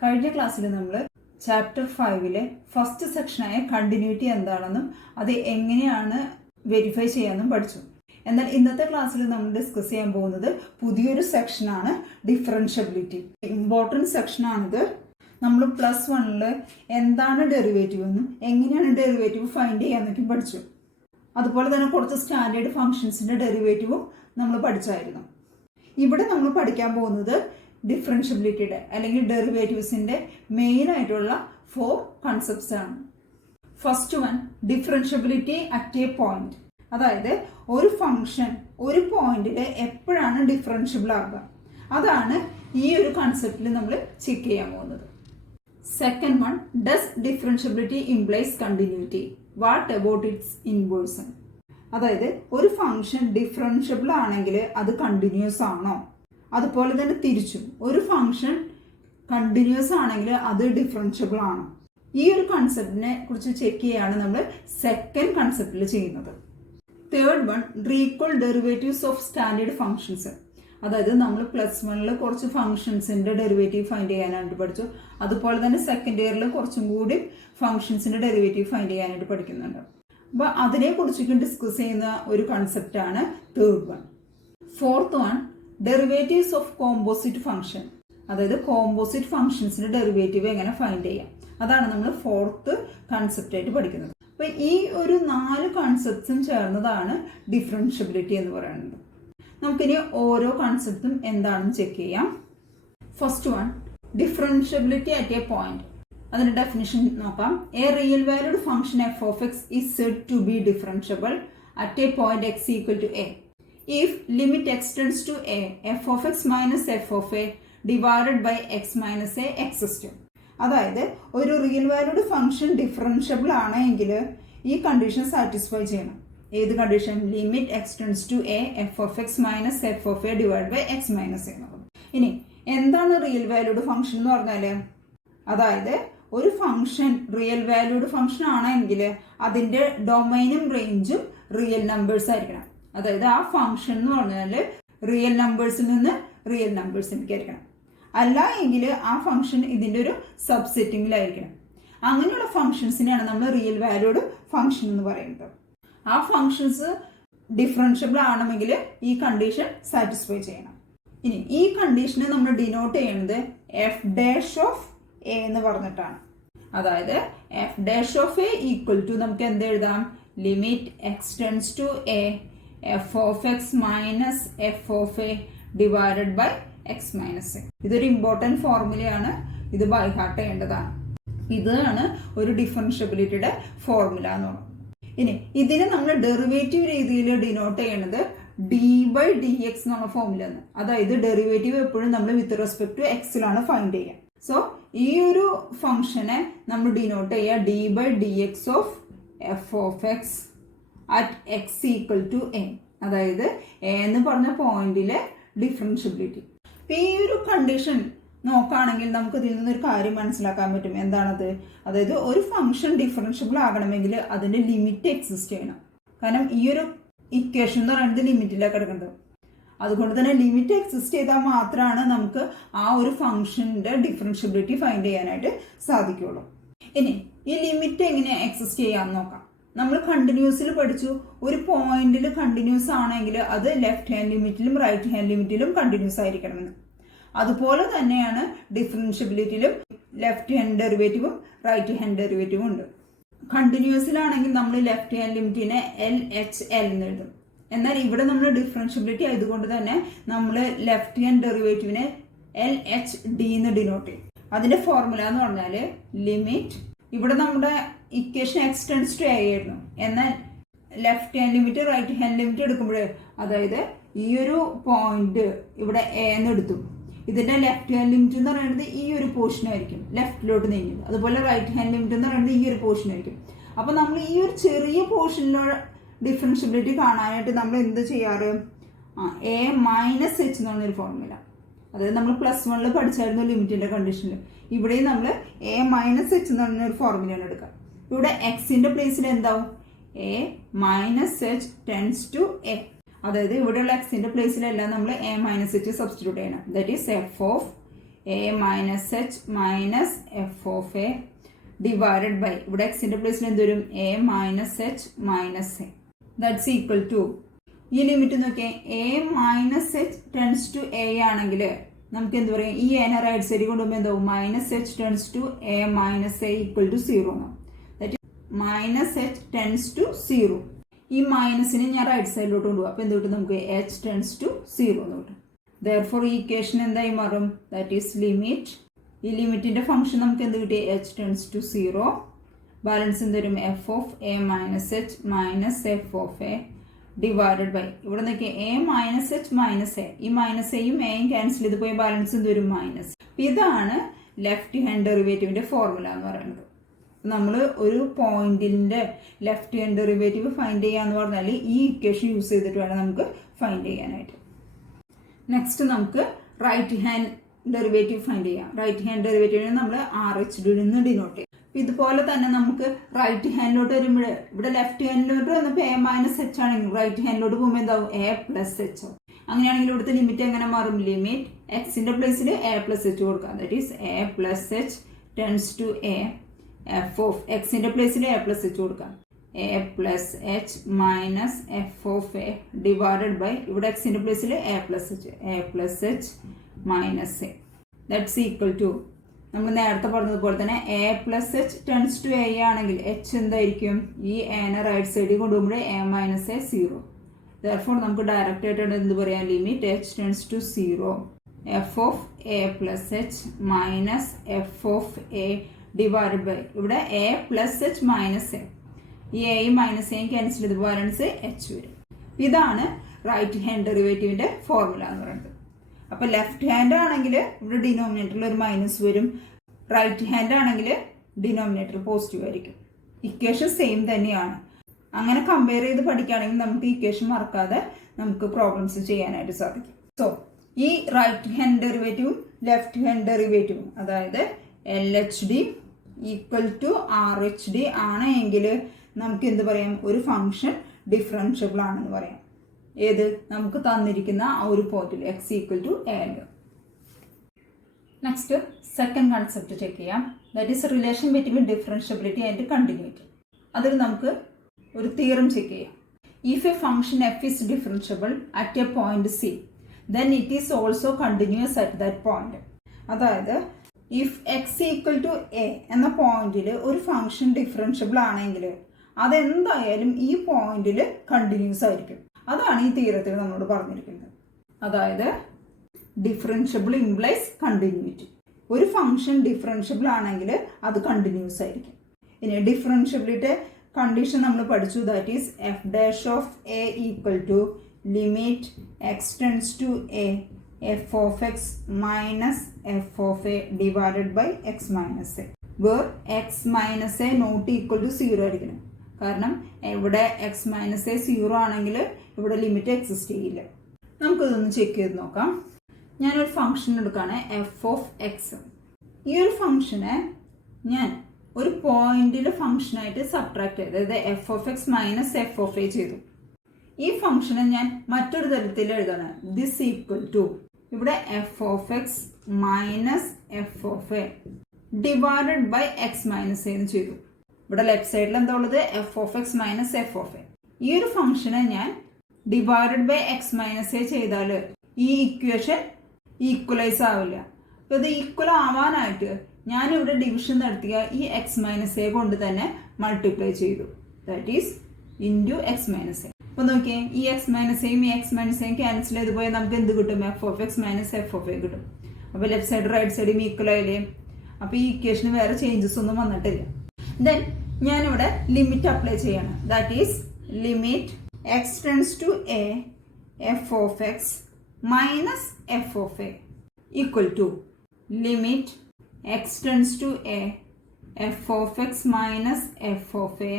കഴിഞ്ഞ ക്ലാസ്സിൽ നമ്മൾ ചാപ്റ്റർ 5-ലെ ഫസ്റ്റ് സെക്ഷനായ കണ്ടിന്യൂറ്റി എന്താണെന്നും അത് എങ്ങനെയാണ് വെരിഫൈ ചെയ്യാമെന്നും പഠിച്ചു. എന്നാൽ ഇന്നത്തെ ക്ലാസ്സിൽ നമ്മൾ ഡിസ്കസ് ചെയ്യാൻ പോകുന്നത് പുതിയൊരു സെക്ഷനാണ് ഡിഫറൻഷ്യബിലിറ്റി. ഇമ്പോർട്ടൻറ്റ് സെക്ഷനാണിത്. നമ്മൾ +1-ൽ എന്താണ് ഡെറിവേറ്റീവ് എന്നും എങ്ങനെയാണ് ഡെറിവേറ്റീവ് ഫൈൻഡ് ചെയ്യാമെന്നൊക്കെ പഠിച്ചു. അതുപോലെ തന്നെ കുറച്ച് സ്റ്റാൻഡേർഡ് ഫംഗ്ഷൻസിൻ്റെ ഡെറിവേറ്റീവും നമ്മൾ പഠിച്ചായിരുന്നു. ഇവിടെ നമ്മൾ പഠിക്കാൻ പോകുന്നത് ഡിഫറൻഷ്യബിലിറ്റിയുടെ അല്ലെങ്കിൽ ഡെറിവേറ്റീവ്സിൻ്റെ മെയിൻ ആയിട്ടുള്ള 4 കൺസെപ്റ്റ്സ് ആണ്. First one, differentiability at a point. അതായത് ഒരു ഫംഗ്ഷൻ ഒരു പോയിന്റിൽ എപ്പോഴാണ് ഡിഫറൻഷ്യബിൾ ആകുക, അതാണ് ഈ ഒരു കൺസെപ്റ്റിൽ നമ്മൾ ചെക്ക് ചെയ്യാൻ പോകുന്നത്. Second one, does differentiability implies continuity, what about its inversion. അതായത് ഒരു ഫംഗ്ഷൻ ഡിഫറൻഷ്യബിൾ ആണെങ്കിൽ അത് കണ്ടിന്യൂസ് ആണോ, അതുപോലെ തന്നെ തിരിച്ചും ഒരു ഫംഗ്ഷൻ കണ്ടിന്യൂസ് ആണെങ്കിൽ അത് ഡിഫറൻഷ്യബിൾ ആണോ. ഈ ഒരു കൺസെപ്റ്റിനെ കുറിച്ച് ചെക്ക് ചെയ്യാണ് നമ്മൾ സെക്കൻഡ് കൺസെപ്റ്റിൽ ചെയ്യുന്നത്. Third one, recall derivatives of standard functions. അതായത് നമ്മൾ +1-ൽ കുറച്ച് ഫംഗ്ഷൻസിന്റെ ഡെറിവേറ്റീവ് ഫൈൻഡ് ചെയ്യാനായിട്ട് പഠിച്ചു. അതുപോലെ തന്നെ സെക്കൻഡ് ഇയറിൽ കുറച്ചും കൂടി ഫംഗ്ഷൻസിന്റെ ഡെറിവേറ്റീവ് ഫൈൻഡ് ചെയ്യാനായിട്ട് പഠിക്കുന്നുണ്ട്. അപ്പോൾ അതിനെക്കുറിച്ചൊക്കെ ഡിസ്കസ് ചെയ്യുന്ന ഒരു കൺസെപ്റ്റാണ് third one. Fourth one, derivatives of composite function. അതായത് കോമ്പോസിറ്റ് ഫംഗ്ഷൻസിന്റെ ഡെറിവേറ്റീവ് എങ്ങനെ ഫൈൻഡ് ചെയ്യാം, അതാണ് നമ്മൾ ഫോർത്ത് കൺസെപ്റ്റ് ആയിട്ട് പഠിക്കുന്നത്. അപ്പോൾ ഈ ഒരു 4 കൺസെപ്റ്റ്സും ചേർന്നതാണ് ഡിഫറൻഷ്യബിലിറ്റി എന്ന് പറയുന്നത്. നമുക്കിനി ഓരോ കൺസെപ്റ്റും എന്താണെന്ന് ചെക്ക് ചെയ്യാം. First one, differentiability at a point. അതിന്റെ ഡെഫിനിഷൻ നോക്കാം. A real valued function f of x is said to be differentiable at a point x equal to a if limit x tends to a, f of x minus f of a divided by x minus a exists. അതായത് ഒരു real valued function differentiable ആണെങ്കിൽ ഈ condition satisfy ചെയ്യണം. ഏത് condition? Limit x tends to a, f of x minus F of a divide by x minus എന്നുള്ളത്. ഇനി എന്താണ് real valued function എന്ന് പറഞ്ഞാല്, അതായത് ഒരു ഫംഗ്ഷൻ റിയൽ വാല്യൂഡ് ഫംഗ്ഷൻ ആണെങ്കിൽ അതിന്റെ ഡൊമൈനും റേഞ്ചും റിയൽ നമ്പേഴ്സ് ആയിരിക്കണം. അതായത് ആ ഫംഗ്ഷൻ എന്ന് പറഞ്ഞാൽ റിയൽ നമ്പേഴ്സിൽ നിന്ന് റിയൽ നമ്പേഴ്സിലേക്ക് ആയിരിക്കണം. അല്ല എങ്കിൽ ആ ഫംഗ്ഷൻ ഇതിന്റെ ഒരു സബ്സെറ്റിങ്ങിലായിരിക്കണം. അങ്ങനെയുള്ള ഫംഗ്ഷൻസിനെയാണ് നമ്മൾ റിയൽ വാല്യൂഡ് ഫംഗ്ഷൻ എന്ന് പറയുന്നത്. ആ ഫംഗ്ഷൻസ് ഡിഫറൻഷ്യബിൾ ആണെങ്കിൽ ഈ കണ്ടീഷൻ സാറ്റിസ്ഫൈ ചെയ്യണം. ഇനി ഈ കണ്ടീഷനെ നമ്മൾ ഡിനോട്ട് ചെയ്യുന്നത് എഫ് ഡാഷ് ഓഫ് എ എന്ന് പറഞ്ഞിട്ടാണ്. അതായത് f dash of a equal to നമുക്ക് എന്ത് എഴുതാം? Limit x tends to a, f of x minus F of A divided by x minus a. ഇതൊരു ഇമ്പോർട്ടൻറ്റ് ഫോർമുലയാണ്, ഇത് ബൈ ഹാർട്ട് ചെയ്യേണ്ടതാണ്. ഇതാണ് ഒരു ഡിഫറൻഷ്യബിലിറ്റിയുടെ ഫോർമുല എന്ന് പറയുന്നത്. ഇനി ഇതിനെ നമ്മൾ ഡെറിവേറ്റീവ് രീതിയിൽ ഡിനോട്ട് ചെയ്യണത് d/dx എന്നുള്ള ഫോർമുലയാണ്. അതായത് ഡെറിവേറ്റീവ് എപ്പോഴും നമ്മൾ വിത്ത് റെസ്പെക്ട് ടു എക്സിലാണ് ഫൈൻഡ് ചെയ്യുക. സോ ഈ ഒരു ഫംഗ്ഷനെ നമ്മൾ ഡിനോട്ട് ചെയ്യുക d/dx of f of x at x equal to a. അതായത് എ എന്ന് പറഞ്ഞ പോയിന്റിലെ ഡിഫറൻഷ്യബിലിറ്റി. ഈ ഒരു കണ്ടീഷൻ നോക്കുകയാണെങ്കിൽ നമുക്ക് ഇതിൽ നിന്നൊരു കാര്യം മനസ്സിലാക്കാൻ പറ്റും. എന്താണത്? അതായത് ഒരു ഫംഗ്ഷൻ ഡിഫറൻഷ്യബിൾ ആകണമെങ്കിൽ അതിന്റെ ലിമിറ്റ് എക്സിസ്റ്റ് ചെയ്യണം. കാരണം ഈ ഒരു ഇക്വേഷൻ എന്ന് പറയുന്നത് ലിമിറ്റിലാണ് കിടക്കുന്നത്. അതുകൊണ്ട് തന്നെ ലിമിറ്റ് എക്സിസ്റ്റ് ചെയ്താൽ മാത്രമാണ് നമുക്ക് ആ ഒരു ഫംഗ്ഷന്റെ ഡിഫറൻഷ്യബിലിറ്റി ഫൈൻഡ് ചെയ്യാനായിട്ട് സാധിക്കുള്ളൂ. ഇനി ഈ ലിമിറ്റ് എങ്ങനെ എക്സിസ്റ്റ് ചെയ്യാമെന്ന് നോക്കാം. നമ്മൾ കണ്ടിന്യൂസിൽ പഠിച്ചു, ഒരു പോയിന്റിൽ കണ്ടിന്യൂസ് ആണെങ്കിൽ അത് ലെഫ്റ്റ് ഹാൻഡ് ലിമിറ്റിലും റൈറ്റ് ഹാൻഡ് ലിമിറ്റിലും കണ്ടിന്യൂസ് ആയിരിക്കണമെന്ന്. അതുപോലെ തന്നെയാണ് ഡിഫറൻഷ്യബിലിറ്റിയിലും ലെഫ്റ്റ് ഹാൻഡ് ഡെറിവേറ്റീവും റൈറ്റ് ഹാൻഡ് ഡെറിവേറ്റീവും ഉണ്ട്. കണ്ടിന്യൂസിലാണെങ്കിൽ നമ്മൾ ലെഫ്റ്റ് ഹാൻഡ് ലിമിറ്റിനെ LHL എന്ന് എഴുതും. എന്നാൽ ഇവിടെ നമ്മൾ ഡിഫറൻഷ്യബിലിറ്റി ആയതുകൊണ്ട് തന്നെ നമ്മൾ ലെഫ്റ്റ് ഹാൻഡ് ഡെറിവേറ്റീവിനെ LHD എന്ന് ഡിനോട്ട് ചെയ്യും. അതിന്റെ ഫോർമുല എന്ന് പറഞ്ഞാൽ ലിമിറ്റ്, ഇവിടെ നമ്മുടെ equation x tends to a ആയിരുന്നു. എന്നാൽ left hand limit right hand limit എടുക്കുമ്പോൾ, അതായത് ഈ ഒരു പോയിന്റ് ഇവിടെ എ എന്ന് എടുത്തു, ഇതിന്റെ ലെഫ്റ്റ് ഹാൻഡ് ലിമിറ്റ് എന്ന് പറയുന്നത് ഈ ഒരു പോർഷൻ ആയിരിക്കും, ലെഫ്റ്റിലോട്ട് നീങ്ങുന്നത്. അതുപോലെ റൈറ്റ് ഹാൻഡ് ലിമിറ്റ് എന്ന് പറയുന്നത് ഈ ഒരു പോർഷൻ ആയിരിക്കും. അപ്പൊ നമ്മൾ ഈ ഒരു ചെറിയ പോർഷനിലുള്ള ഡിഫറൻഷ്യബിലിറ്റി കാണാനായിട്ട് നമ്മൾ എന്ത് ചെയ്യാറ്? എ മൈനസ് എച്ച് എന്ന് പറഞ്ഞൊരു ഫോർമുല. അതായത് നമ്മൾ +1-ൽ പഠിച്ചായിരുന്നു ലിമിറ്റിന്റെ കണ്ടീഷനിൽ. ഇവിടെയും നമ്മൾ എ മൈനസ് എച്ച് എന്ന് പറഞ്ഞൊരു ഫോർമുലയാണ് എടുക്കുക. ഇവിടെ എക്സിന്റെ പ്ലേസിൽ എന്താവും? A minus h tends to a. അതായത് ഇവിടെയുള്ള എക്സിന്റെ പ്ലേസിലെല്ലാം നമ്മൾ എ മൈനസ് എച്ച് സബ്സ്റ്റിറ്റ്യൂട്ട് ചെയ്യണം. That is f of A minus H minus F of A divided by ഇവിടെ എക്സിൻ്റെ പ്ലേസിൽ എന്ത് വരും a minus H minus a that's equal to ഈ ലിമിറ്റ് നോക്കിയാൽ a minus h tends to a ആണെങ്കിൽ നമുക്ക് എന്ത് പറയാം ഈ എനെ റൈറ്റ് സൈഡിൽ കൊണ്ടുപോകുമ്പോൾ എന്താവും minus h tends to a minus a equal to 0 എന്നാവും. That minus h tends to 0. ഈ മൈനസിനെ ഞാൻ റൈറ്റ് സൈഡിലോട്ട് കൊണ്ടുപോകും. അപ്പോൾ എന്ത് കിട്ടും നമുക്ക് എച്ച് ടെൻസ് ടു 0 എന്ന് കിട്ടും. ദെയർഫോർ ഈ ഇക്വേഷൻ എന്തായി മാറും ദാറ്റ് ഈസ് ലിമിറ്റ് ഈ ലിമിറ്റിന്റെ ഫംഗ്ഷൻ നമുക്ക് എന്ത് കിട്ടി എച്ച് ടെൻസ് ടു 0 ബാലൻസ് എന്ത് വരും F of A minus H minus F of A divided by ഇവിടെ നോക്കിയാൽ a minus H minus A ഈ മൈനസ് എയും എയും ക്യാൻസൽ ചെയ്ത് പോയി ബാലൻസ് എന്ത് വരും മൈനസ്. ഇതാണ് ലെഫ്റ്റ് ഹാൻഡ് ഡെറിവേറ്റീവിന്റെ ഫോർമുല എന്ന് പറയുന്നത്. നമ്മൾ ഒരു പോയിന്റിന്റെ ലെഫ്റ്റ് ഹാൻഡ് ഡെറിവേറ്റീവ് ഫൈൻഡ് ചെയ്യാന്ന് പറഞ്ഞാൽ ഈ ഇക്വേഷൻ യൂസ് ചെയ്തിട്ട് വേണം നമുക്ക് ഫൈൻഡ് ചെയ്യാനായിട്ട്. നെക്സ്റ്റ് നമുക്ക് റൈറ്റ് ഹാൻഡ് ഡെറിവേറ്റീവ് ഫൈൻഡ് ചെയ്യാം. റൈറ്റ് ഹാൻഡ് ഡെറിവേറ്റീവിനെ നമ്മൾ ആർ എച്ച് ഡി നിന്ന് ഡിനോട്ട് ചെയ്യും. ഇതുപോലെ തന്നെ നമുക്ക് റൈറ്റ് ഹാൻഡിലോട്ട് വരുമ്പോൾ ഇവിടെ ലെഫ്റ്റ് ഹാൻഡിലോട്ട് വന്നപ്പോൾ എ മൈനസ് എച്ച് ആണെങ്കിൽ റൈറ്റ് ഹാൻഡിലോട്ട് പോകുമ്പോൾ എന്താവും എ പ്ലസ് എച്ച് ആവും. അങ്ങനെയാണെങ്കിൽ ഇവിടുത്തെ ലിമിറ്റ് എങ്ങനെ മാറും ലിമിറ്റ് എക്സിന്റെ പ്ലേസിൽ എ പ്ലസ് എച്ച് കൊടുക്കാം. That is a plus h tends to a f of എക്സിന്റെ പ്ലേസിൽ എ പ്ലസ് എച്ച് കൊടുക്കാം a plus H minus F of A divided by ഇവിടെ എക്സിന്റെ പ്ലേസിൽ a plus H minus a that's equal to നമ്മൾ നേരത്തെ പറഞ്ഞതുപോലെ തന്നെ a plus h tends to a ആണെങ്കിൽ എച്ച് എന്തായിരിക്കും ഈ എനെ റൈറ്റ് സൈഡിൽ കൊണ്ടുപോകുമ്പോൾ എ മൈനസ് എ 0. ദെയർഫോർ നമുക്ക് ഡയറക്റ്റ് ആയിട്ട് എന്ത് പറയാം limit H tends to 0 F of A plus H minus F of A divided by ഇവിടെ A plus H minus A ഈ എയും മൈനസ് എയും ക്യാൻസൽ ചെയ്ത് ബാലൻസ് എച്ച് വരും. ഇതാണ് റൈറ്റ് ഹാൻഡ് ഡെറിവേറ്റീവിന്റെ ഫോർമുല എന്ന് പറയുന്നത്. അപ്പൊ ലെഫ്റ്റ് ഹാൻഡ് ആണെങ്കിൽ ഇവിടെ ഡിനോമിനേറ്ററിൽ ഒരു മൈനസ് വരും, റൈറ്റ് ഹാൻഡ് ആണെങ്കിൽ ഡിനോമിനേറ്റർ പോസിറ്റീവ് ആയിരിക്കും. ഇക്വേഷൻ സെയിം തന്നെയാണ്. അങ്ങനെ കമ്പയർ ചെയ്ത് പഠിക്കുകയാണെങ്കിൽ നമുക്ക് ഇക്വേഷൻ മറക്കാതെ നമുക്ക് പ്രോബ്ലംസ് ചെയ്യാനായിട്ട് സാധിക്കും. സോ ഈ റൈറ്റ് ഹാൻഡ് ഡെറിവേറ്റീവും ലെഫ്റ്റ് ഹാൻഡ് ഡെറിവേറ്റീവും അതായത് L H D equal to R H D ആണ് എങ്കിൽ നമുക്ക് എന്ത് പറയാം ഒരു ഫംഗ്ഷൻ ഡിഫറൻഷ്യബിൾ ആണെന്ന് പറയാം. ഏത് നമുക്ക് തന്നിരിക്കുന്ന ആ ഒരു പോയിന്റിൽ X equal to A. Next second concept check ചെയ്യാം. That is relation between differentiability and continuity. അതിൽ നമുക്ക് ഒരു തിയറം ചെക്ക് ചെയ്യാം. If a function F is differentiable at a point C then it is also continuous at that point. അതായത് if X equal to A എന്ന പോയിന്റിൽ ഒരു function differentiable ആണെങ്കിൽ അതെന്തായാലും ഈ പോയിന്റിൽ കണ്ടിന്യൂസ് ആയിരിക്കും. അതാണ് ഈ തിയറത്തിൽ നമ്മളോട് പറഞ്ഞിരിക്കുന്നത്. അതായത് ഡിഫറൻഷ്യബിൾ ഇംപ്ലൈസ് കണ്ടിന്യൂറ്റി. ഒരു ഫംഗ്ഷൻ ഡിഫറൻഷ്യബിൾ ആണെങ്കിൽ അത് കണ്ടിന്യൂസ് ആയിരിക്കും. ഇനി ഡിഫറൻഷ്യബിലിറ്റി കണ്ടീഷൻ നമ്മൾ പഠിച്ചു. That is f dash of a equal to limit x tends to a f of x minus F of A divided by x minus a where x minus a not equal to 0 ആയിരിക്കണം. കാരണം ഇവിടെ X minus a 0 ആണെങ്കിൽ ഇവിടെ limit exist ചെയ്യില്ല. നമുക്കിതൊന്ന് check ചെയ്ത് നോക്കാം. ഞാനൊരു ഫംഗ്ഷൻ എടുക്കുകയാണ് എഫ് ഓഫ് എക്സ്. ഈ ഒരു ഫംഗ്ഷനെ ഞാൻ ഒരു പോയിന്റിൽ ഫംഗ്ഷനായിട്ട് സബ്ട്രാക്ട് ചെയ്ത് അതായത് f of x minus F of a ചെയ്തു. ഈ ഫംഗ്ഷനെ ഞാൻ മറ്റൊരു തരത്തിൽ എഴുതാണ്. ദിസ് ഈക്വൽ ടു ഇവിടെ f of x minus F of A divided by x minus എന്ന് ചെയ്തു. ഇവിടെ ലെഫ്റ്റ് സൈഡിൽ എന്താ ഉള്ളത് f of x minus F of a. ഈ ഒരു ഫംഗ്ഷനെ ഞാൻ divided by x minus a ചെയ്താൽ ഈ ഇക്വേഷൻ ഈക്വലൈസ് ആവില്ല. അപ്പോൾ ഇത് ഈക്വൽ ആവാനായിട്ട് ഞാനിവിടെ ഡിവിഷൻ നടത്തിയ ഈ എക്സ് മൈനസ് എ കൊണ്ട് തന്നെ മൾട്ടിപ്ലൈ ചെയ്തു. That is into x minus A. അപ്പോൾ നോക്കിയേ ഈ എക്സ് മൈനസ് എയും ഈ എക്സ് മൈനസ് എയും ക്യാൻസൽ ചെയ്ത് പോയാൽ നമുക്ക് എന്ത് കിട്ടും F of x minus F of A കിട്ടും. അപ്പോൾ ലെഫ്റ്റ് സൈഡ് റൈറ്റ് സൈഡും ഈക്വൽ ആയില്ലേ. അപ്പോൾ ഈ ഇക്വേഷന് വേറെ ചേഞ്ചസ് ഒന്നും വന്നിട്ടില്ല. ദെൻ ഞാനിവിടെ ലിമിറ്റ് അപ്ലൈ ചെയ്യാണ്. That is limit x tends to a f of x minus F of a equal to limit x tends to a f of x minus F of A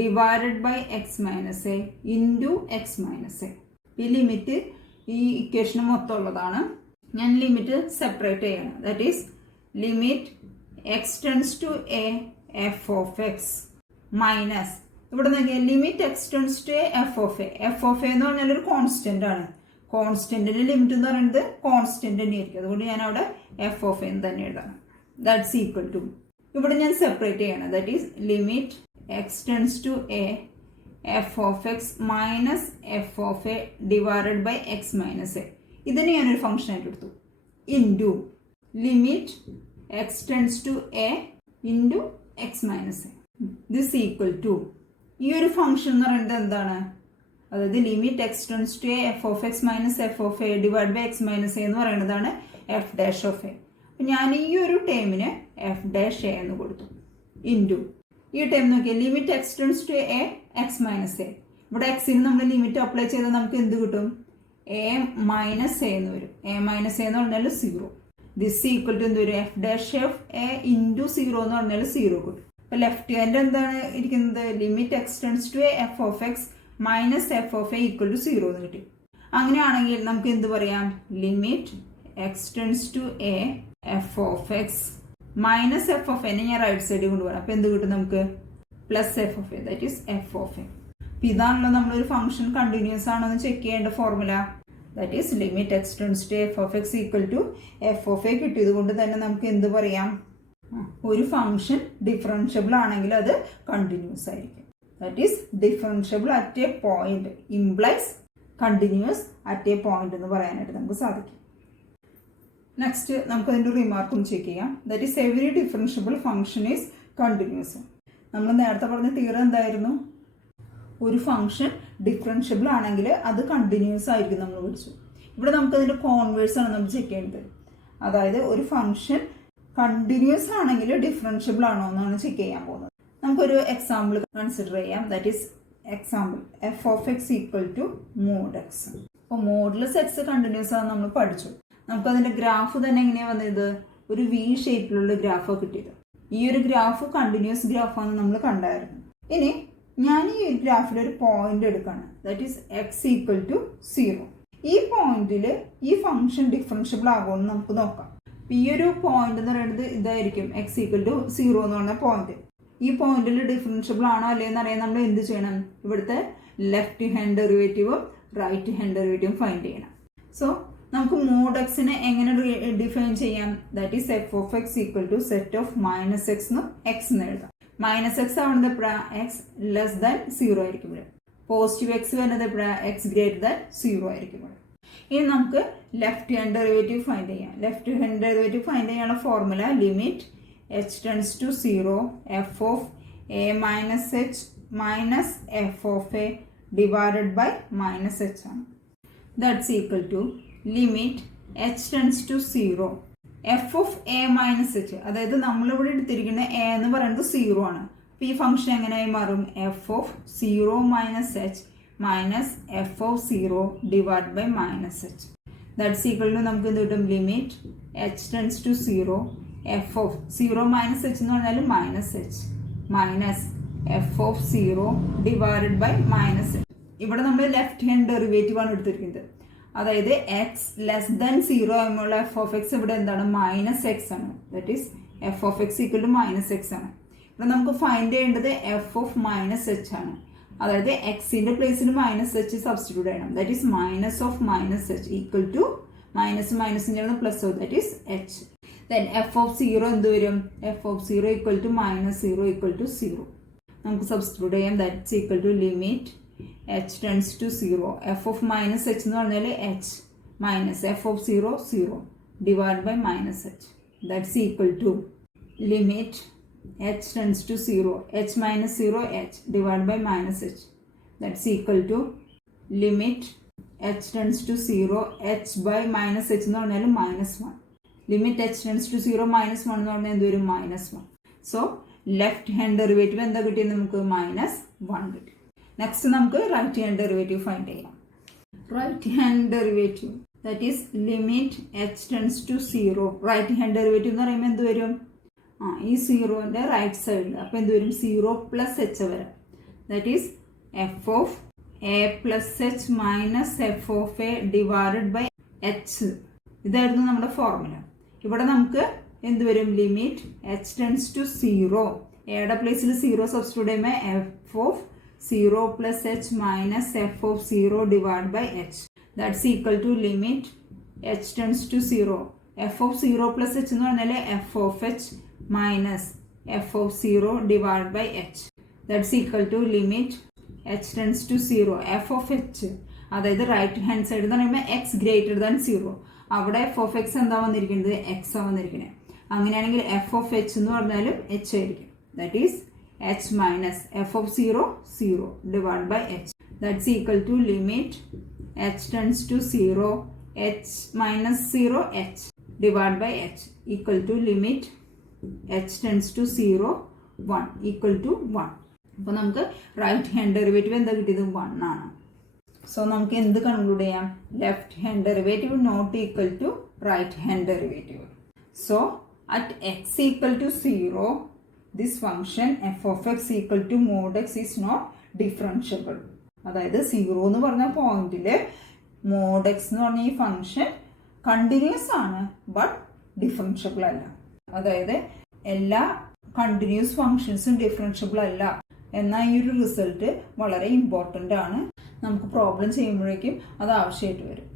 divided by x minus a into x minus A. ഈ limit ഈ ഇക്വേഷന് മൊത്തം ഉള്ളതാണ്. ഞാൻ limit separate ചെയ്യണം. That is limit x tends to a f of x minus ഇവിടെ നോക്കിയാൽ limit x tends to a f of a. F of a എന്ന് പറഞ്ഞാൽ ഒരു കോൺസ്റ്റന്റ് ആണ്. കോൺസ്റ്റന്റിന്റെ ലിമിറ്റ് എന്ന് പറയുന്നത് കോൺസ്റ്റന്റ് തന്നെ ആയിരിക്കും. അതുകൊണ്ട് ഞാൻ അവിടെ എഫ് ഓഫ് എൻ തന്നെ എഴുതണം. ദാറ്റ്സ് ഈക്വൽ ടു, ഇവിടെ ഞാൻ സെപ്പറേറ്റ് ചെയ്യണം. That is limit x tends to a f of x minus F of A divided by x minus a. ഇതിനെ ഞാനൊരു ഫംഗ്ഷൻ ആയിട്ട് എടുത്തു. Into limit x tends to a into x minus a. This equal to, ഈ ഒരു function എന്ന് പറയുന്നത് എന്താണ്? അതായത് limit x tends to a f of x minus F of a divide by x minus a എന്ന് പറയുന്നതാണ് F dash of A. അപ്പം ഞാൻ ഈ ഒരു ടേമിന് എഫ് ഡാഷ് എ എന്ന് കൊടുത്തു. ഇൻറ്റു ഈ ടേം നോക്കിയാൽ limit x tends to a x minus a. ഇവിടെ എക്സിന് നമ്മൾ ലിമിറ്റ് അപ്ലൈ ചെയ്താൽ നമുക്ക് എന്ത് കിട്ടും? എ മൈനസ് എ എന്ന് വരും. എ മൈനസ് എ എന്ന് പറഞ്ഞാൽ 0. ദിസ് ഈക്വൽ ടു എന്ത് വരും? F dash F A into 0 എന്ന് പറഞ്ഞാൽ 0 കിട്ടും. അപ്പോൾ ലെഫ്റ്റ് ഹാൻഡ് എന്താണ് ഇരിക്കുന്നത്? Limit x tends to a f of x minus F of a equal to 0 എന്ന് കിട്ടി. അങ്ങനെയാണെങ്കിൽ നമുക്ക് എന്ത് പറയാം? Limit x tends to a f of x minus F of എന്നെ ഞാൻ റൈറ്റ് സൈഡിൽ കൊണ്ടുപോകാം. അപ്പോൾ എന്ത് കിട്ടും നമുക്ക്? Plus f of a, that is f of a. അപ്പോൾ ഇതാണല്ലോ നമ്മളൊരു ഫംഗ്ഷൻ കണ്ടിന്യൂസ് ആണോ എന്ന് ചെക്ക് ചെയ്യേണ്ട formula. That is limit x tends to f of x equal to f of a കിട്ടിയത് കൊണ്ട് തന്നെ നമുക്ക് എന്ത് പറയാം? ഒരു ഫംഗ്ഷൻ ഡിഫറൻഷ്യബിൾ ആണെങ്കിൽ അത് കണ്ടിന്യൂസ് ആയിരിക്കും. That is differentiable at a point implies continuous at a point എന്ന് പറയാനായിട്ട് നമുക്ക് സാധിക്കും. നെക്സ്റ്റ് നമുക്ക് അതിൻ്റെ റിമാർക്കും ചെക്ക് ചെയ്യാം. That is every differentiable function is continuous. നമ്മൾ നേരത്തെ പറഞ്ഞ തിയറി എന്തായിരുന്നു? ഒരു ഫംഗ്ഷൻ ഡിഫറൻഷ്യബിൾ ആണെങ്കിൽ അത് കണ്ടിന്യൂസ് ആയിരിക്കും നമ്മൾ പഠിച്ചു. ഇവിടെ നമുക്കതിൻ്റെ കോൺവേഴ്സ് ആണ് നമ്മൾ ചെക്ക് ചെയ്യേണ്ടത്. അതായത് ഒരു ഫംഗ്ഷൻ കണ്ടിന്യൂസ് ആണെങ്കിൽ ഡിഫറൻഷ്യബിൾ ആണോ എന്നാണ് ചെക്ക് ചെയ്യാൻ പോകുന്നത്. നമുക്കൊരു എക്സാമ്പിൾ കൺസിഡർ ചെയ്യാം. That is example f of x equal to mod x. അപ്പോൾ മോഡ്ലെസ് എക്സ് കണ്ടിന്യൂസ് ആണെന്ന് നമ്മൾ പഠിച്ചു. നമുക്കതിൻ്റെ ഗ്രാഫ് തന്നെ എങ്ങനെയാണ് വന്നത്? ഒരു വി ഷേപ്പിലുള്ള ഗ്രാഫാണ് കിട്ടിയത്. ഈ ഒരു ഗ്രാഫ് കണ്ടിന്യൂസ് ഗ്രാഫാണെന്ന് നമ്മൾ കണ്ടായിരുന്നു. ഇനി ഞാൻ ഈ ഗ്രാഫിൽ ഒരു പോയിന്റ് എടുക്കുകയാണ്. That is x equal to 0. ഈ പോയിന്റിൽ ഈ ഫംഗ്ഷൻ ഡിഫറൻഷ്യബിൾ ആകുമെന്ന് നമുക്ക് നോക്കാം. ഈ ഒരു പോയിന്റ് എന്ന് പറയുന്നത് ഇതായിരിക്കും, എക്സ് ഈക്വൽ ടു 0 എന്ന് പറഞ്ഞ പോയിന്റ്. ഈ പോയിന്റിൽ ഡിഫറൻഷ്യബിൾ ആണോ അല്ലേന്ന് അറിയാൻ നമ്മൾ എന്ത് ചെയ്യണം? ഇവിടുത്തെ ലെഫ്റ്റ് ഹാൻഡ് ഡെറിവേറ്റീവും റൈറ്റ് ഹാൻഡ് ഡെറിവേറ്റീവും ഫൈൻഡ് ചെയ്യണം. സോ നമുക്ക് മോഡ് എക്സിനെ എങ്ങനെ ഡിഫൈൻ ചെയ്യാം? That is f of x equal to set of minus x എന്നും എക്സ് എന്ന് എഴുതാം. മൈനസ് എക്സ് ആവുന്നത് എപ്പോഴാണ്? എക്സ് ലെസ് ദാൻ 0 ആയിരിക്കും ഇവിടെ. പോസിറ്റീവ് എക്സ് വരുന്നത് എപ്പോഴാണ്? എക്സ് ഗ്രേറ്റർ ദാൻ 0 ആയിരിക്കും ഇവിടെ. ഇനി നമുക്ക് ലെഫ്റ്റ് ഹാൻഡ് ഡെറിവേറ്റീവ് ഫൈൻഡ് ചെയ്യാം. ലെഫ്റ്റ് ഹാൻഡ് ഡെറിവേറ്റീവ് ഫൈൻഡ് ചെയ്യാനുള്ള formula limit H tends to 0 F of A minus H minus F of A divided by minus H ആണ്. That's equal to limit H tends to 0 F of A minus H. അതായത് നമ്മളിവിടെ എടുത്തിരിക്കുന്ന A എന്ന് പറയുന്നത് 0 ആണ്. അപ്പോൾ ഈ function എങ്ങനെയായി മാറും? F of 0 minus H minus F of 0 divide by minus H. That's equal to നമുക്ക് എന്ത് കിട്ടും? Limit H tends to 0 F of 0 minus H എന്ന് പറഞ്ഞാൽ minus H minus F of 0 divided by minus h. ഇവിടെ നമ്മൾ left hand derivative ആണ് എടുത്തിരിക്കുന്നത്. അതായത് എക്സ് ലെസ് ദാൻ 0 ആകുമ്പോൾ എഫ് ഓഫ് എക്സ് ഇവിടെ എന്താണ്? മൈനസ് എക്സ് ആണ്. That is f of x equal to minus x ആണ്. ഇവിടെ നമുക്ക് ഫൈൻഡ് ചെയ്യേണ്ടത് എഫ് ഓഫ് മൈനസ് എച്ച് ആണ്. അതായത് എക്സിന്റെ പ്ലേസിൽ മൈനസ് എച്ച് സബ്സ്റ്റിറ്റ്യൂട്ട് ചെയ്യണം. That is minus of minus H equal to minus മൈനസിൻ്റെ plus of that is H. Then F of 0 എന്ത് വരും? F of 0 equal to minus 0 equal to 0. നമുക്ക് substitute ചെയ്യാം. That's equal to limit H tends to 0 F of minus H എന്ന് പറഞ്ഞാൽ H minus F of 0 0 divide by minus H. That's equal to limit H tends to 0 h minus 0 h divide by minus H. That's equal to limit H tends to 0 h by minus H എന്ന് പറഞ്ഞാൽ minus 1. Limit H tends to 0 minus 1 എന്ന് പറഞ്ഞാൽ എന്ത് വരും? Minus 1. So left hand derivative എന്താ കിട്ടിയത്? നമുക്ക് minus 1 കിട്ടി. നെക്സ്റ്റ് നമുക്ക് റൈറ്റ് ഹാൻഡ് ഡെറിവേറ്റീവ് ഫൈൻഡ് ചെയ്യാം. Right hand derivative that is limit H tends to 0. Right hand derivative എന്ന് പറയുമ്പോൾ എന്ത് വരും? ഈ 0ന്റെ റൈറ്റ് സൈഡിൽ. അപ്പോൾ എന്ത് വരും? 0 പ്ലസ് എച്ച് വരാം. That is f of A plus H minus F of A divided by h. ഇതായിരുന്നു നമ്മുടെ ഫോർമുല. ഇവിടെ നമുക്ക് എന്ത് വരും? ലിമിറ്റ് എച്ച് ടെൻസ് ടു 0 എയുടെ പ്ലേസിൽ 0 സബ്സ്റ്റിറ്റ്യൂട്ട് ചെയ്യുമ്പോൾ f of 0 plus H minus F of 0 divide by h. That's equal to limit H tends to 0. F of 0 plus h എന്ന് പറഞ്ഞാൽ f of h minus F of 0 divide by h. That's equal to limit H tends to 0 F of h, അതായത് right hand side എന്ന് പറയുമ്പോൾ X greater than 0. അവിടെ F of X എന്താ വന്നിരിക്കുന്നത്, X ആ വന്നിരിക്കുന്നത്. അങ്ങനെയാണെങ്കിൽ എഫ് ഓഫ് എച്ച് എന്ന് പറഞ്ഞാലും എച്ച് ആയിരിക്കും. That is h minus F of 0 0 divide by h. That's equal to limit H tends to 0 h minus 0 h divide by h equal to limit H tends to 0 1 equal to 1. അപ്പോൾ നമുക്ക് right hand derivative എന്താ കിട്ടിയത്, 1 ആണ്. So നമുക്ക് എന്ത് conclude ചെയ്യാം, left hand derivative not equal to right hand derivative. So at x equal to 0 this function f of x equal to mod x is not differentiable. അതായത് 0 എന്ന് പറഞ്ഞ പോയിന്റിൽ mod x എന്ന് പറഞ്ഞ ഈ ഫംഗ്ഷൻ കണ്ടിന്യൂസ് ആണ് but differentiable അല്ല. അതായത് എല്ലാ കണ്ടിന്യൂസ് ഫംഗ്ഷൻസും ഡിഫറൻഷ്യബിൾ അല്ല എന്ന ഈ ഒരു റിസൾട്ട് വളരെ ഇമ്പോർട്ടൻ്റ് ആണ്. നമുക്ക് പ്രോബ്ലം ചെയ്യുമ്പോഴേക്കും അത് ആവശ്യമായിട്ട് വരും.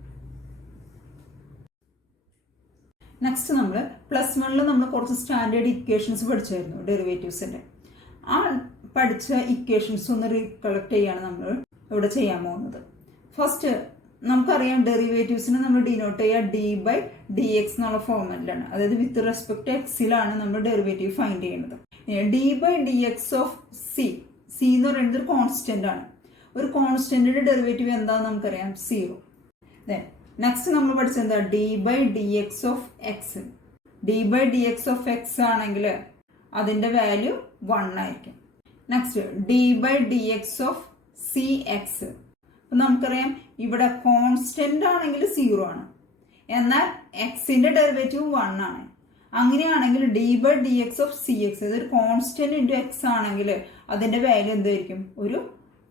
നെക്സ്റ്റ് നമ്മൾ പ്ലസ് 1 നമ്മൾ കുറച്ച് സ്റ്റാൻഡേർഡ് ഇക്വേഷൻസ് പഠിച്ചായിരുന്നു ഡെറിവേറ്റീവ്സിൻ്റെ. ആ പഠിച്ച ഇക്വേഷൻസ് ഒന്ന് റീകളക്ട് ചെയ്യാണ് നമ്മൾ ഇവിടെ ചെയ്യാൻ പോകുന്നത്. ഫസ്റ്റ് നമുക്കറിയാം ഡെറിവേറ്റീവ്സിനെ നമ്മൾ ഡിനോട്ട് ചെയ്യുക ഡി ബൈ ഡി എക്സ് എന്നുള്ള ഫോർമാറ്റിലാണ്. അതായത് വിത്ത് റെസ്പെക്ട് എക്സിലാണ് നമ്മൾ ഡെറിവേറ്റീവ് ഫൈൻഡ് ചെയ്യുന്നത്. D by D X of c, c എന്ന് പറയുന്നത് ഒരു കോൺസ്റ്റന്റ് ആണ്. ഒരു കോൺസ്റ്റന്റിന്റെ ഡെറിവേറ്റീവ് എന്താണെന്ന് നമുക്കറിയാം, 0. ദെൻ നെക്സ്റ്റ് നമ്മൾ പഠിച്ചത് എന്താ, d by D X of x. D by D X of x ആണെങ്കിൽ അതിൻ്റെ വാല്യൂ 1 ആയിരിക്കും. Next d by D X of c x. അപ്പം നമുക്കറിയാം ഇവിടെ കോൺസ്റ്റന്റ് ആണെങ്കിൽ 0 ആണ്, എന്നാൽ എക്സിൻ്റെ ഡെറിവേറ്റീവ് 1 ആണ്. അങ്ങനെയാണെങ്കിൽ D by D X of c x, അതൊരു കോൺസ്റ്റന്റ് ഇൻറ്റു എക്സ് ആണെങ്കിൽ അതിൻ്റെ വാല്യൂ എന്തായിരിക്കും, ഒരു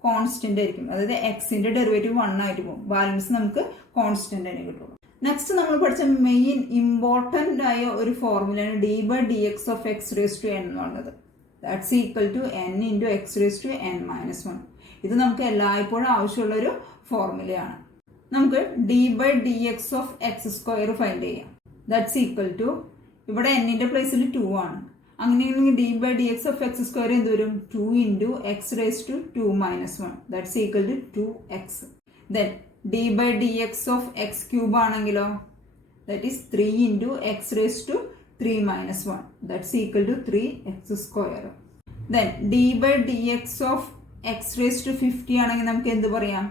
കോൺസ്റ്റന്റ് ആയിരിക്കും. അതായത് എക്സിന്റെ ഡെറിവേറ്റീവ് 1 ആയിട്ട് പോകും. ബാലൻസ് നമുക്ക് കോൺസ്റ്റന്റ് തന്നെ കിട്ടുള്ളൂ. നെക്സ്റ്റ് നമ്മൾ പഠിച്ച മെയിൻ ഇമ്പോർട്ടൻ്റ് ആയ ഒരു ഫോർമുലയാണ് D by D X of X raise to N എന്ന് പറയുന്നത്. That's equal to N into X raise to N minus 1. ഇത് നമുക്ക് എല്ലായ്പ്പോഴും ആവശ്യമുള്ളൊരു ഫോർമുലയാണ്. നമുക്ക് D by D X of X square find ചെയ്യാം. ദാറ്റ്സ് ഈക്വൽ ടു, ഇവിടെ എന്നിന്റെ പ്ലേസിൽ 2 ആണ്. അങ്ങനെയാണെങ്കിൽ D by D X of X square എന്ത് വരും, 2 into X raise to 2 minus 1. That's equal to 2x. Then D by D X of X cube ആണെങ്കിലോ, that is 3 into X raise to 3 minus 1. That's equal to 3x square. Then D by D X of X raise to 50 ആണെങ്കിൽ നമുക്ക് എന്ത് പറയാം,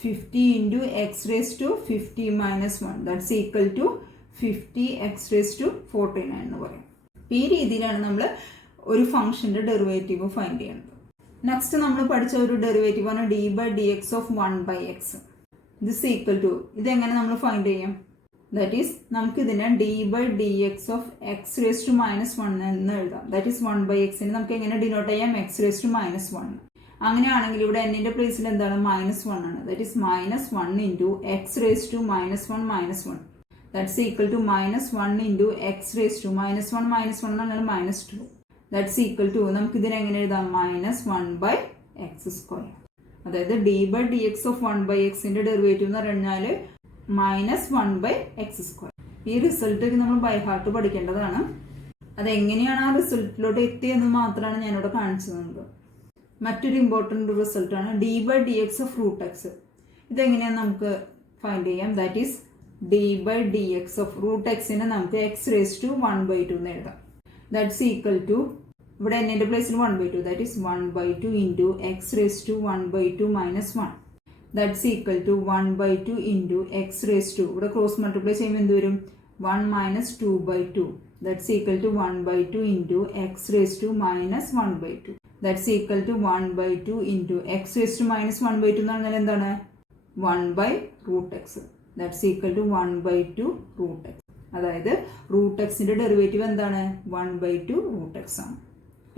50 into X raise to 50 minus 1. That's equal to 50x raise to 49 എന്ന് പറയും. ഈ രീതിയിലാണ് നമ്മൾ ഒരു ഫംഗ്ഷന്റെ ഡെറിവേറ്റീവ് ഫൈൻഡ് ചെയ്യുന്നത്. നെക്സ്റ്റ് നമ്മൾ പഠിച്ച ഒരു ഡെറിവേറ്റീവ് ആണ് d by D X of 1 by x. This equal to, ഇതെങ്ങനെ നമ്മൾ ഫൈൻഡ് ചെയ്യും, ദാറ്റ് ഈസ് നമുക്ക് ഇതിനെ d by D X of X raise to minus 1 എന്ന് എഴുതാം. ദാറ്റ് ഈസ് 1 ബൈ എക്സിന് നമുക്ക് എങ്ങനെ ഡിനോട്ട് ചെയ്യാം, എക്സ് റേസ് ടു മൈനസ് 1. അങ്ങനെയാണെങ്കിൽ ഇവിടെ എന്നിന്റെ പ്ലേസിൽ എന്താണ്, -1 ആണ്. That is -1 into X raise to -1 -1. That's equal to -1 into x raised to -1 എന്ന് പറഞ്ഞാൽ -2. That's equal to, നമുക്ക് ഇതിനെ എങ്ങനെ എഴുതാം, -1 by x square. അതായത് d by dx of 1 by x ന്റെ ഡെറിവേറ്റീവ് എന്ന് പറഞ്ഞാൽ -1 by x square. ഈ റിസൾട്ട് നമ്മൾ ബൈ ഹാർട്ട് പഠിക്കേണ്ടതാണ്. അതെങ്ങനെയാണ് ആ റിസൾട്ടിലോട്ട് എത്തിയെന്ന് മാത്രമാണ് ഞാനിവിടെ കാണിച്ചു തന്നത്. മറ്റൊരു ഇമ്പോർട്ടൻറ്റ് റിസൾട്ടാണ് d by dx of root x. ഇതെങ്ങനെയാണ് നമുക്ക് ഫൈൻഡ് ചെയ്യാം, that is d by dx of root x നെ നമുക്ക് x raised to 1 by 2 എന്ന് എഴുതാം. ദാറ്റ്സ് ഈക്വൽ ടു, ഇവിടെ എന്നിന്റെ പ്ലേസിൽ 1 by 2, that is 1 by 2 into X raise to 1 by 2 minus 1. That's equal to 1 by 2 into X raise to, ഇവിടെ cross multiply ചെയ്യുമ്പോൾ എന്ത് വരും, 1 minus 2 by 2. That's equal to 1 by 2 into X raise to minus 1 by 2. That's equal to 1 by 2 into X raise to minus 1 by 2 എന്ന് പറഞ്ഞാൽ എന്താണ്, 1 by root x. That's equal to 1 by 2 root x. അതായത് root എക്സിന്റെ derivative എന്താണ്, 1 by 2 root x ആണ്.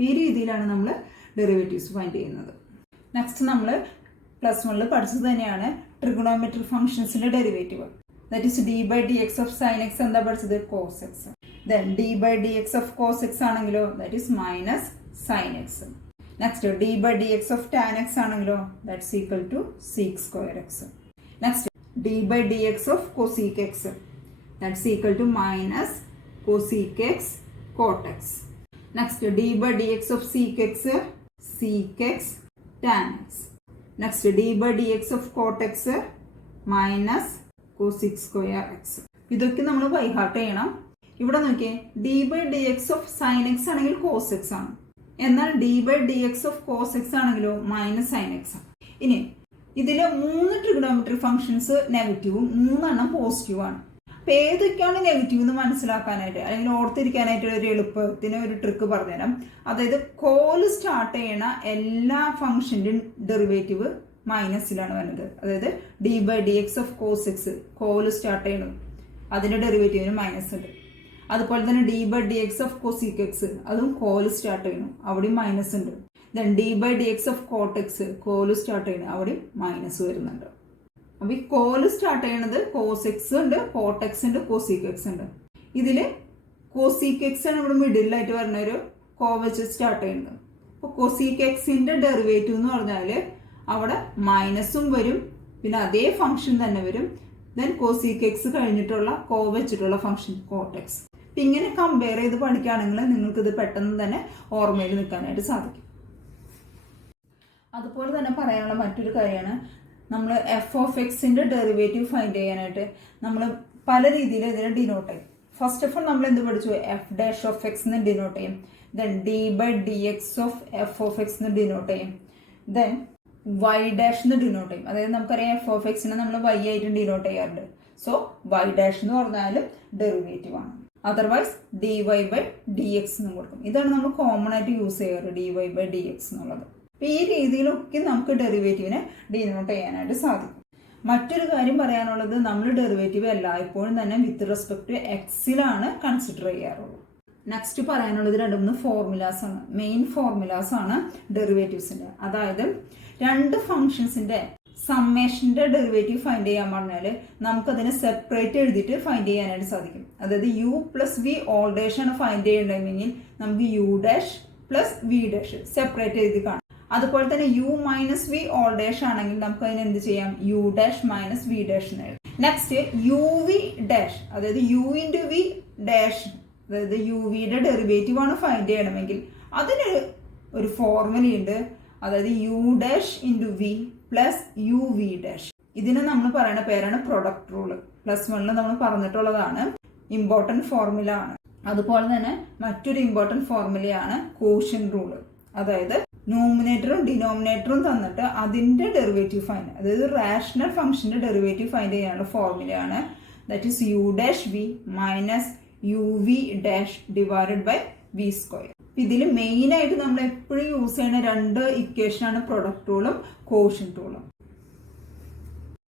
ഈ രീതിയിലാണ് നമ്മൾ ഡെറിവേറ്റീവ്സ് ഫൈൻഡ് ചെയ്യുന്നത്. നെക്സ്റ്റ് നമ്മൾ +1 പഠിച്ചത് തന്നെയാണ് ട്രിഗണോമെട്രിക് ഫംഗ്ഷൻസിന്റെ derivative. That is d by dx of sin x എന്താ പഠിച്ചത്, cos x. Then d by dx of cos x ആണെങ്കിലോ, that is minus sin x. Next d by dx of tan x ആണെങ്കിലോ, that's equal to sec square x. Next d by dx of cosec x. That's equal to minus cosec x cot x. Next, d by dx of sec x, sec x tan x. Next, d by dx of cot x minus cosec square x. ഇതൊക്കെ നമ്മൾ by heart ചെയ്യണം. ഇവിടെ നോക്കിയേ, d by dx of sin x ആണെങ്കിൽ cos x ആണ്, എന്നാൽ d by dx of cos x ആണെങ്കിലോ minus sin x ആണ്. ഇനി ഇതിലെ 3 ട്രിഗണോമെട്രി ഫംഗ്ഷൻസ് നെഗറ്റീവും 3 പോസിറ്റീവ് ആണ്. അപ്പൊ ഏതൊക്കെയാണ് നെഗറ്റീവ് എന്ന് മനസ്സിലാക്കാനായിട്ട് അല്ലെങ്കിൽ ഓർത്തിരിക്കാനായിട്ട് ഒരു എളുപ്പത്തിന് ഒരു ട്രിക്ക് പറഞ്ഞുതരാം. അതായത് കോല് സ്റ്റാർട്ട് ചെയ്യണ എല്ലാ ഫംഗ്ഷൻ്റെയും ഡെറിവേറ്റീവ് മൈനസിലാണ് വരുന്നത്. അതായത് d by D X of cos x കോല് സ്റ്റാർട്ട് ചെയ്യണം, അതിന്റെ ഡെറിവേറ്റീവിന് മൈനസ് ഉണ്ട്. അതുപോലെ തന്നെ d by D X of cosec x അതും കോല് സ്റ്റാർട്ട് ചെയ്യണം, അവിടെയും മൈനസ് ഉണ്ട്. Then D by D X of cot x കോല് സ്റ്റാർട്ട് ചെയ്യണം, അവിടെയും മൈനസ് വരുന്നുണ്ട്. അപ്പൊ ഈ കോല് സ്റ്റാർട്ട് ചെയ്യണത് കോസ് എക്സ് ഉണ്ട്, കോട്ട് എക്സ് ഉണ്ട്, കോസിക് എക്സ് ഉണ്ട്. ഇതില് കോസിക് എക്സ് ആണ് ഇവിടെ മിഡിലായിട്ട് വരുന്ന ഒരു കോ വെച്ച് സ്റ്റാർട്ട് ചെയ്യുന്നത്. അപ്പൊ കോസിക് എക്സിന്റെ ഡെറിവേറ്റീവ് എന്ന് പറഞ്ഞാല് അവിടെ മൈനസും വരും, പിന്നെ അതേ ഫംഗ്ഷൻ തന്നെ വരും. ദെൻ കോസിക് എക്സ് കഴിഞ്ഞിട്ടുള്ള കോ വെച്ചിട്ടുള്ള ഫംഗ്ഷൻ കോട്ട് എക്സ്. അപ്പൊ ഇങ്ങനെ കമ്പയർ ചെയ്ത് പഠിക്കുകയാണെങ്കിൽ നിങ്ങൾക്ക് ഇത് പെട്ടെന്ന് തന്നെ ഓർമ്മയിൽ നിൽക്കാനായിട്ട് സാധിക്കും. അതുപോലെ തന്നെ പറയാനുള്ള മറ്റൊരു കാര്യമാണ്, നമ്മൾ എഫ് ഓഫ് എക്സിന്റെ ഡെറിവേറ്റീവ് ഫൈൻഡ് ചെയ്യാനായിട്ട് നമ്മൾ പല രീതിയിൽ ഇതിനെ ഡിനോട്ട് ചെയ്യും. ഫസ്റ്റ് ഓഫ് ഓൾ നമ്മൾ എന്ത് പഠിച്ചു, എഫ് ഡാഷ് ഓഫ് എക്സ് എന്ന് ഡിനോട്ട് ചെയ്യും. Then D by D X of f of x എന്ന് ഡിനോട്ട് ചെയ്യും. ദെൻ വൈ ഡാഷ് എന്ന് ഡിനോട്ട് ചെയ്യും. അതായത് നമുക്കറിയാം എഫ് ഓഫ് എക്സിനെ നമ്മൾ വൈ ആയിട്ട് ഡിനോട്ട് ചെയ്യാറുണ്ട്. സോ വൈ ഡാഷ് എന്ന് പറഞ്ഞാലും ഡെറിവേറ്റീവ് ആണ്. Otherwise d y by D x എന്നും കൊടുക്കും. ഇതാണ് നമ്മൾ കോമൺ ആയിട്ട് യൂസ് ചെയ്യാറ്, d y by D x എന്നുള്ളത്. അപ്പൊ ഈ രീതിയിലൊക്കെ നമുക്ക് ഡെറിവേറ്റീവിനെ ഡിനോട്ട് ചെയ്യാനായിട്ട് സാധിക്കും. മറ്റൊരു കാര്യം പറയാനുള്ളത്, നമ്മൾ ഡെറിവേറ്റീവ് എല്ലായ്പ്പോഴും തന്നെ വിത്ത് റെസ്പെക്ട് ടു എക്സിലാണ് കൺസിഡർ ചെയ്യാറുള്ളത്. നെക്സ്റ്റ് പറയാനുള്ളത് 2-3 ഫോർമുലാസ് ആണ്, മെയിൻ ഫോർമുലാസ് ആണ് ഡെറിവേറ്റീവ്സിന്റെ. അതായത് 2 ഫംഗ്ഷൻസിന്റെ സമ്മേഷന്റെ ഡെറിവേറ്റീവ് ഫൈൻഡ് ചെയ്യാൻ പറഞ്ഞാൽ നമുക്കതിനെ സെപ്പറേറ്റ് എഴുതിയിട്ട് ഫൈൻഡ് ചെയ്യാനായിട്ട് സാധിക്കും. അതായത് u plus v all dash ആണ് ഫൈൻഡ് ചെയ്യേണ്ടതെങ്കിൽ നമുക്ക് u dash plus v dash separate എഴുതി കാണാം. അതുപോലെ തന്നെ u minus v all dash ആണെങ്കിൽ നമുക്ക് അതിന് എന്ത് ചെയ്യാം, u dash minus v dash എന്ന് എഴുതാം. നെക്സ്റ്റ് യു വി ഡാഷ്, അതായത് യു ഇൻറ്റു വി ഡാഷ്, അതായത് യു വിയുടെ ഡെറിവേറ്റീവ് ആണ് ഫൈൻഡ് ചെയ്യണമെങ്കിൽ അതിന് ഒരു ഫോർമുലയുണ്ട്. അതായത് u dash into v plus u V dash. ഇതിന് നമ്മൾ പറയുന്ന പേരാണ് പ്രൊഡക്റ്റ് റൂള്. +1 നമ്മൾ പറഞ്ഞിട്ടുള്ളതാണ്, ഇമ്പോർട്ടൻറ്റ് ഫോർമുല ആണ്. അതുപോലെ തന്നെ മറ്റൊരു ഇമ്പോർട്ടൻറ്റ് ഫോർമുലയാണ് കോഷ്യന്റ് റൂള്. അതായത് ന്യൂമിനേറ്ററും ഡിനോമിനേറ്ററും തന്നിട്ട് അതിന്റെ ഡെറിവേറ്റീവ് ഫൈൻഡ്, അതായത് റാഷണൽ ഫംഗ്ഷന്റെ ഡെറിവേറ്റീവ് ഫൈൻഡ് ചെയ്യാനുള്ള ഫോർമുലയാണ്. That is U dash V minus U V dash divided by V square. ഇതിൽ മെയിൻ ആയിട്ട് നമ്മൾ എപ്പോഴും യൂസ് ചെയ്യുന്ന 2 ഇക്വേഷനാണ് പ്രൊഡക്റ്റ് റൂളും കോഷ്യന്റ് റൂളും.